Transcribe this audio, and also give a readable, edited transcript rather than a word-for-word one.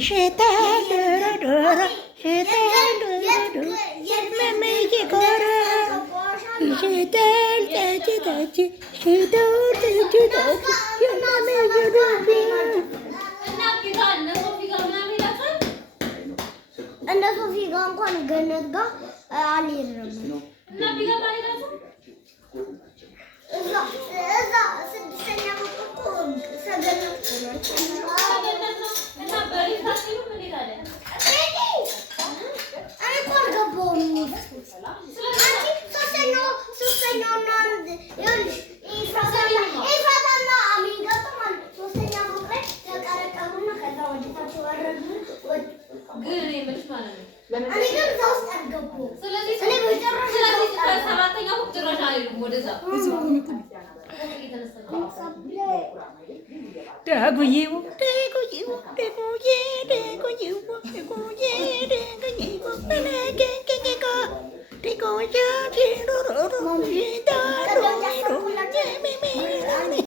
ሸታል ዶሮ ሸታል ዶሮ የመመይ ኮራ ይሸታል ጠጅ ጠጅ ሸታል ጠጅ ጠጅ የመመይ ዶሮ እንደ ሶፊ ጋር እንኳን ገነት ጋር አልሄድንም። እዛ ስድስተኛ እኮ ሰገነት